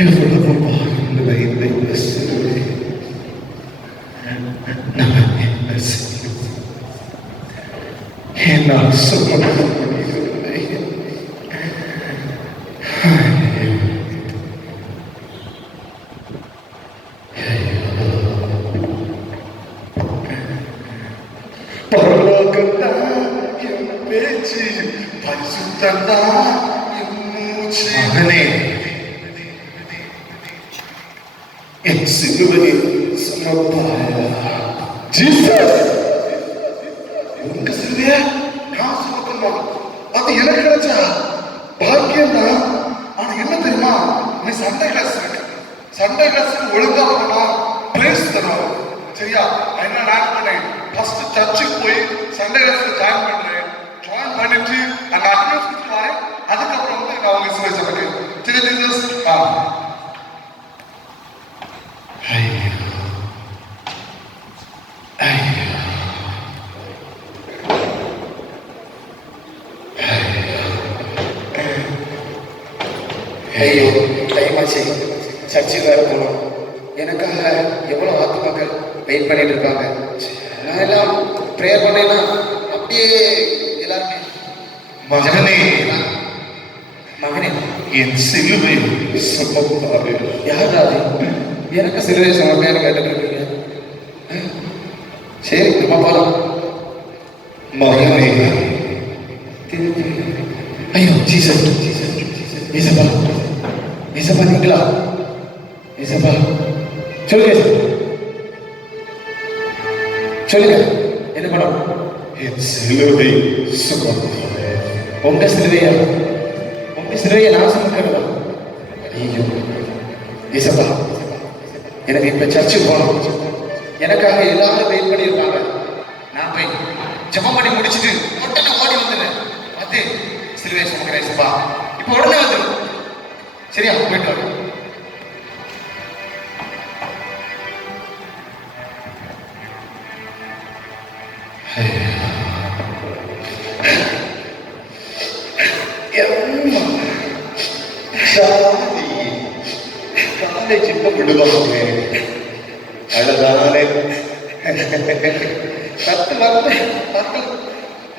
எவ்வளவு பாரம் நிறைந்த இந்த சிலுவை நான் என்ன செய்யும்? என்னால் சுமக்க முடியவில்லை. பரலோகத்தா என் பேச்சு, பரிசுத்தந்தா என் மூச்சு. மகனே, என் சிலுவையை சுமப்பாயா? ஜீசஸ், உங்க சிலுவைய நான் சுமக்கணும். அது எனக்கு கிடைச்சா பாக்கியம் தான். ஆனா என்ன தெரியுமா, நீ சண்டே கிளாஸுக்கு ஒழுங்கா போனா பிரைஸ் தரும். சரியா? என்ன நான் பண்ணேன், ஃபர்ஸ்ட் சர்ச்சுக்கு போய் சண்டே கிளாஸ்ல ஜாயின் பண்ணிட்டு அந்த அட்ரஸ் கொடுத்துருவாரு. அதுக்கப்புறம் வந்து நான் அவங்க சிலுவை சொல்றேன். சரி ஜீசஸ், ஐயோ டைமாச்சு, சர்ச்சுக்கு வேற போகணும். எனக்காக எவ்வளோ ஆத்மாக்கள் வெயிட் பண்ணிட்டு இருக்காங்க. நான் எல்லாம் ப்ரேயர் பண்ணேன்னா அப்படியே எல்லாருமே மகனே மகனே என் சிலுவை சுமப்பாரு. யாராவது எனக்கு சிலுவை சமர்ப்பேன்னு கேட்டுட்டு இருக்கீங்க. சரி நம்ம போகலாம். மகனே, ஐயோ ஜீசஸ், ஏசப்பா ஏசப்பா நீங்களா? ஏசப்பா சொல்லுங்க சொல்லுங்க, என்ன படம்? என் சிலுவை சுமப்பாரு. உங்க சிலுவையா? உங்க சிலுவையை நான் சுமக்கிறதா? ஐயோ ஏசப்பா, எனக்கு இப்ப சர்ச்சுக்கு போகணும். எனக்காக எல்லாரும் வெயிட் பண்ணியிருக்காங்க. நான் போய் ஜெபம் பண்ணி முடிச்சுட்டு உடனே ஓடி வந்துடுறேன். பார்த்து சிலுவையை சுமக்கிறேன் ஏசப்பா, இப்போ உடனே வந்துடும். சரியா? போயிட்டு வரேன். காலேஜ் இப்ப விடுவாங்க, அழகானே பத்து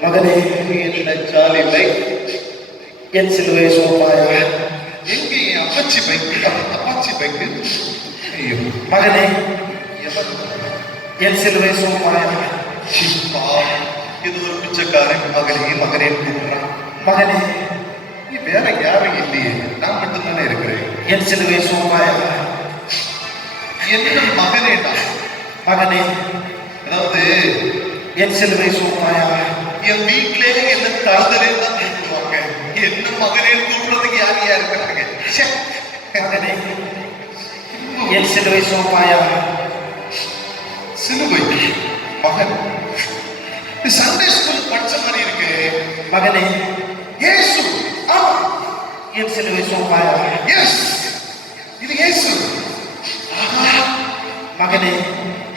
மகனே, என்ன ஜாலிலை. என் சிலுவையை சுமப்பாயா? எங்கே என் அப்பாச்சி பைக்கு? ஐயோ மகனே, என் சிலுவையை சுமப்பாயா? இது ஒரு பிச்சைக்காரன் மகனே கூப்பிடுறான். மகனே, நீ வேற யாரும் இல்லையே, நான் மட்டும் தானே இருக்கிறேன். என் சிலுவையை சுமப்பாயா? என்ன மகனேடா? மகனே, அதாவது என் சிலுவையை சுமப்பாயா? என் வீட்டிலே என்ன தழுதலே தான் கூப்பிடுவாங்க. என்ன மகனே கூப்பிடுறதுக்கு யார் இருக்கிறாங்க? மகனே, என் சிலுவை சுமப்பாயா? சிலுவை மகன், சண்டே ஸ்கூல் படிச்ச மாதிரி இருக்கு. மகனே, இயேசு. ஆமா, என் சிலுவை சுமப்பாயா? எஸ், இது இயேசு. மகனே,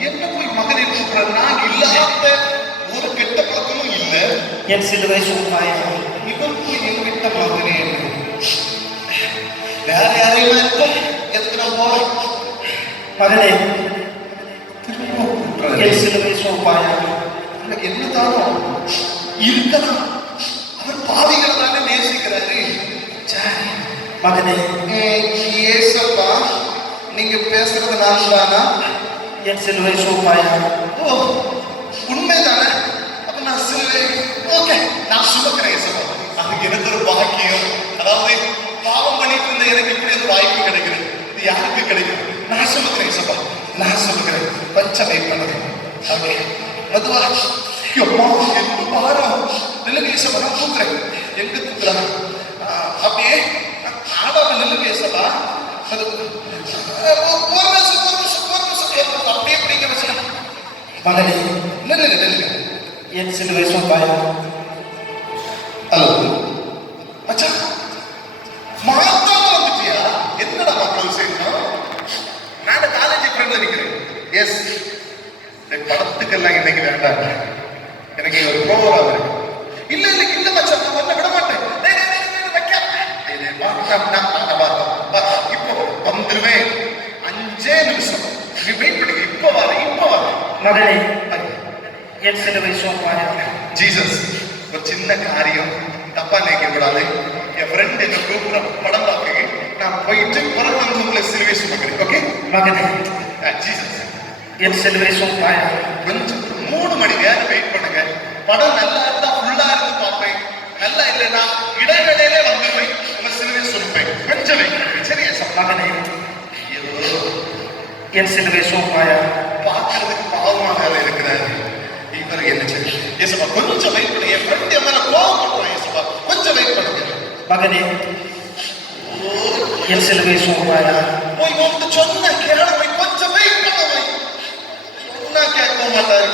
என்ன போய் மகனை கூப்பிடுற? நான் இல்லாத ஒரு கெட்ட பழக்கமும் இல்லை. என் சிலுவை சுமப்பாயா? இவன் போய் என்கிட்ட மகனே, வேற யாரையும் எதுக்கு நான் போறேன்? மகனே, என் சிலுவை சுமப்பாயா? எனக்கு என்னதானோ இருக்கலாம். அவர் பாவிகளை தானே நேசிக்கிறாரு. மகனே, ஏசப்பா, நீங்க பேசுறது நான் தானா? என் சிலுவை சுமப்பாயா? ஓ, உண்மைதானே? அப்ப நான் சிலுவை ஓகே, நான் சுமக்கிறேன் ஏசப்பா. அதுக்கு எனக்கு ஒரு பாக்கியம். அதாவது பாவம் பண்ணிட்டு இருந்த எனக்கு இப்படி ஒரு வாய்ப்பு கிடைக்குது. இது யாருக்கு கிடைக்கும்? நான் சுமக்கிறேன் ஏசப்பா, நான் சுமக்கிறேன். கொஞ்சம் வெயிட் பண்ணுங்க. ஓகே, மெதுவா. எப்பா, என்ன பாரம். நில்லுங்க ஏசப்பா, நான் தூக்குறேன். எங்க தூக்குறாங்க? அப்படியே ஆடாம நில்லுங்க ஏசப்பா. அப்படியே பிடிங்க வச்சுக்கணும். மகனே, நில்லுங்க. என் சிலுவை சுமப்பாயா? ஹலோ மச்சான், மாத்தாம வந்துட்டியா? என்னடா மக்கள் செய்யணும்? நான் காலேஜ் ஃப்ரெண்ட்ல நிக்கிறேன். எஸ், படத்துக்கெல்லாம் இன்னைக்கு வேண்டாம். எனக்கு ஒரு ப்ரோக்ராம் இருக்கு. இல்ல மச்சான், நான் விட மாட்டேன். இப்போ வந்துருவேன். 5 நிமிஷம் நீ வெயிட் பண்ணுங்க. இப்ப வர மகனே, என் சிலுவை சுமப்பாயா. ஜீசஸ், ஒரு சின்ன காரியம் தப்பா நினைக்க கூடாது. என் ஃப்ரெண்ட் என்ன கூப்பிட படம் பார்க்க நான் போயிட்டு பிறகு வந்து உங்களை சிலுவை சுமக்கிறேன். ஓகே மகனே, ஜீசஸ், என் சிலுவை சுமப்பாயா. கொஞ்சம் 3 மணி நேரம் வெயிட் பண்ணுங்க. படம் நல்லா இருந்தா ஃபுல்லா இருந்து பார்ப்பேன். நல்லா இல்லைன்னா இடைவேளையிலே வந்துடுவேன். உங்க சிலுவை சுமப்பேன். கொஞ்சம் வெயிட் பண்ணுங்க. சரியா மகனே, ஐயோ, என் சிலுவை சுமப்பாயா. பார்க்கறதுக்கு பாவமா வேற இருக்கிறாரு இவர். என்ன சரி ஏசப்பா, கொஞ்சம் வெயிட் பண்ணுங்க. என் ஃப்ரெண்ட் என் மேல கோவப்படுறான். ஏசப்பா, கொஞ்சம் வெயிட் பண்ணுங்க. மகனே, என் சிலுவை சுமப்பாயா. போய் உன்கிட்ட சொன்ன கேளவை, கொஞ்சம் வெயிட் பண்ணவை. சொன்னா கேட்க மாட்டாரு.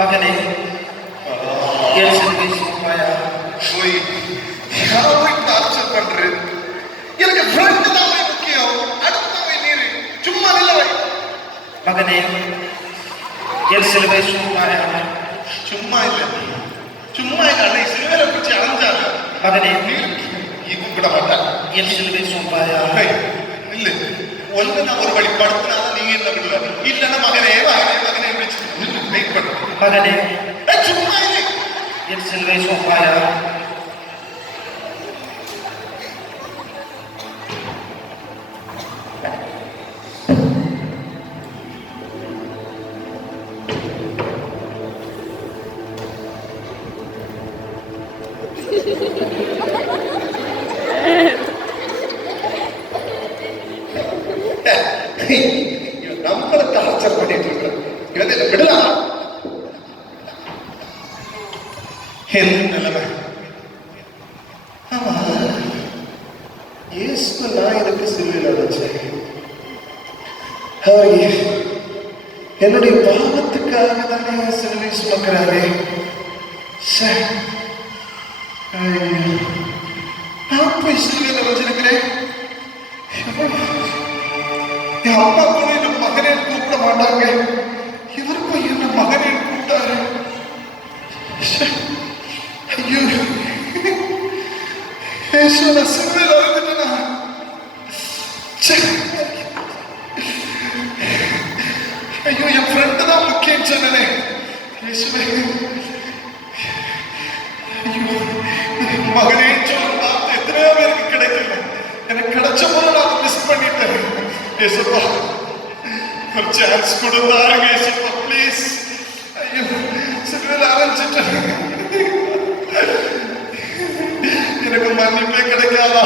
மகனே, என் சிலுவை சுமப்பாயா. போய் யாரும் டார்ச்சர் பண்றது. எனக்கு ஃப்ரெண்ட் தான் முக்கியம். அடுத்தவை நீரு சும்மா நிலவை. மகனே, என் சிலுவை சுமப்பாயா. சும்மா இல்ல அன்னை சிலுவையில பிடிச்சி அலைஞ்சாங்க. மகனே, இது கூட மாட்டாங்க. என் சிலுவை சுமப்பாயா. இல்ல ஒண்ணு நான் ஒரு வழி படுத்தினாதான் நீங்க என்ன விடுவாரு. இல்லன்னா மகனே வெயிட் பண்ணு. மகனே, சும்மா இல்லை. என் சிலுவை சுமப்பாயா. நம்மள டார்ச்சர் பண்ணிட்டு இருக்க இவன் என்ன விடலாம். என்ன நிலைமை? ஆமா, இயேசு நான் எனக்கு சிலுவையில் அடைச்சேன். என்னுடைய பாவத்துக்காக தானே சிலுவை சுமக்கிறாரே. நான் போய் சிலுவையில் அடைஞ்சிருக்கிறேன். என் அம்மா கூட என்ன மகனே கூப்பிட மாட்டாங்க. இவர் போய் என்ன மகனே கூப்பிட்டாரு. ஐயோ, நான் சிலுவையில் அடைஞ்சிட்டேனா? ஐயோ, என் ஃப்ரெண்டு தான் முக்கியம் சொன்னனே. மகனே சொல்ல பார்த்து எத்தனையோ பேருக்கு கிடைக்கல. எனக்கு கிடைச்ச முறை நான் மிஸ் பண்ணிட்டேன். ஏசப்பா, ஒரு சான்ஸ் கொடுத்தாருங்க. ஏசப்பா ப்ளீஸ். ஐயோ, சிலுவையில் அரைஞ்சிட்டேன். எனக்கு மன்னிப்பே கிடைக்காதா?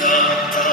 காத்தா